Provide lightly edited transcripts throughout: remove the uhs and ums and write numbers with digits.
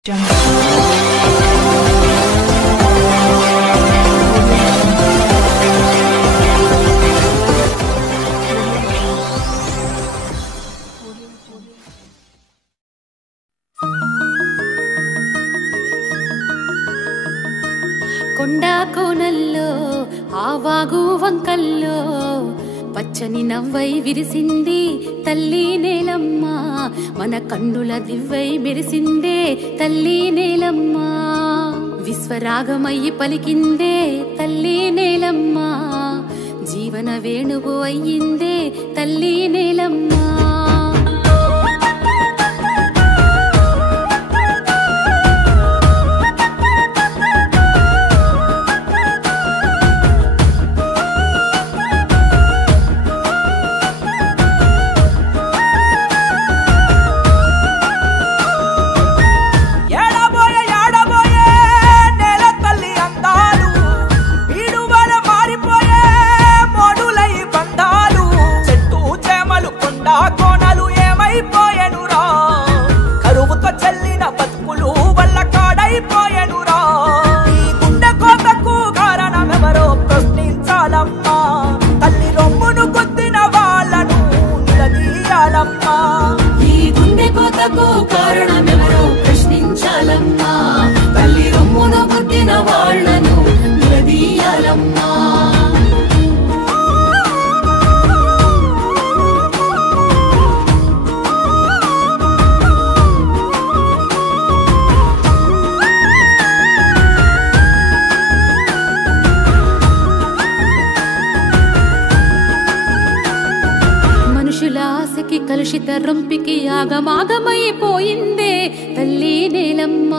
కొండా కోనల్లో ఆవాగు వంకల్లో పచ్చని నవ్వై విరిసింది తల్లి నేలమ్మ, మన కన్నుల దివ్వై మెరిసిందే తల్లి నేలమ్మ. విశ్వరాగమయ్యి పలికిందే తల్లి నేలమ్మ, జీవన వేణువు అయ్యిందే తల్లి నేలమ్మ. ఈ గుండె కోతకు కారణమెవరో ప్రశ్నించాలమ్మా, తల్లి రొమ్మును గుద్దిన వాళ్ళను నిలదీయాలమ్మా. ఆశకి కలుషిత రొంపికి ఆగమాగమైపోయిందే తల్లి నేలమ్మ,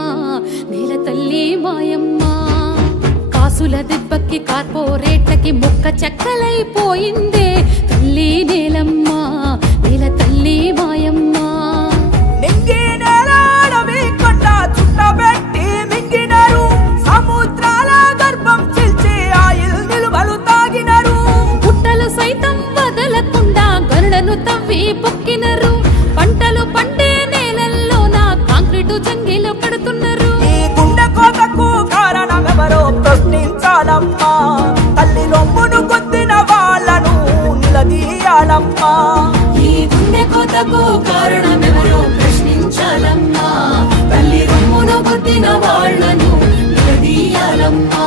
నేల తల్లి మాయమ్మ. కాసుల దెబ్బకి కార్పొరేట్లకి ముక్క చెక్కలైపోయిందే తల్లి నేలమ్మ, నేల తల్లి మాయమ్మ. సముద్రాల గర్భం చిల్చి ఆయిల్ నిలువలు తాగినరు, పుట్టలు సైతం వదలకుండా గరుడను తవ్వి పొక్కినరు. పంటలు పండే నేలల్లో నా కాంక్రీటు జంగిలో కడుతున్నారు. ఈ గుండె కోతకు కారణమెవరో ప్రశ్నించాలమ్మా, తల్లి రొమ్మును కొద్దిన వాళ్ళను నిలదీయాలమ్మా. ఈ గుండె కోతకు కారణమెవరో ప్రశ్నించాలమ్మా, తల్లి రొమ్మును కొద్దిన వాళ్ళను నిలదీయాలమ్మా.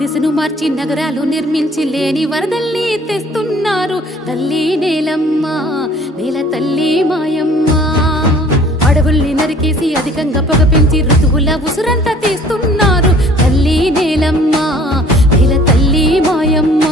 దిశను మార్చి నగరాలు నిర్మించి లేని వరదల్ని తెస్తున్నారు తల్లి నేలమ్మ, నేల తల్లి మాయమ్మ. అడవుల్ని నరికేసి అధికంగా పొగ పెంచి ఋతువుల ఉసురంతా తీస్తున్నారు తల్లి నేలమ్మ, నేల తల్లి మాయమ్మ.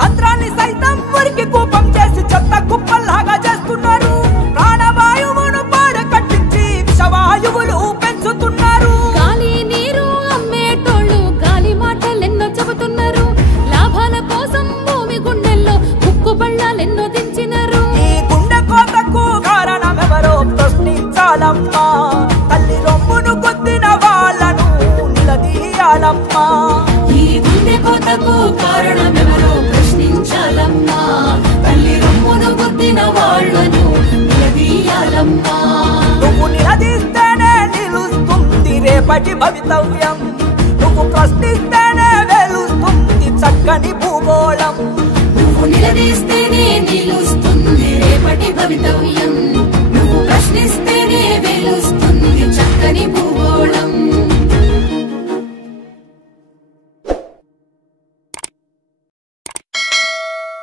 సంద్రాన్ని సైతం మురికి కూపం చేసి చెత్త కుప్పల్లాగా చేస్తున్నారు. ప్రాణవాయువును పాడ కట్టించి విషవాయువులు పెంచుతున్నారు. గాలి నీరు అమ్మేటోళ్ళు గాలి మాటలెన్నో చెబుతున్నారు. లాభాల కోసం భూమి గుండెల్లో ఉక్కు బళ్ళాలెన్నో దించినారు. ఈ గుండె కోతకు కారణమెవరో ప్రశ్నించాలమ్మా, తల్లి రొమ్మును కొద్దిన వాళ్ళను నిలదీయాలమ్మా. ఈ గుండె కోతకు కారణమెవరో ప్రశ్నించాలమ్మా, తల్లి రొమ్మును గుద్దిన వాళ్ళను నిలదీయాలమ్మా. నువ్వు నిలదీస్తేనే నిలుస్తుంది రేపటి భవితవ్యం, నువ్వు ప్రశ్నిస్తేనే వెలుస్తుంది చక్కని భూగోళం. నువ్వు నిలదీస్తేనే నిలుస్తుంది రేపటి భవితవ్యం, నువ్వు ప్రశ్నిస్తేనే వెలుస్తుంది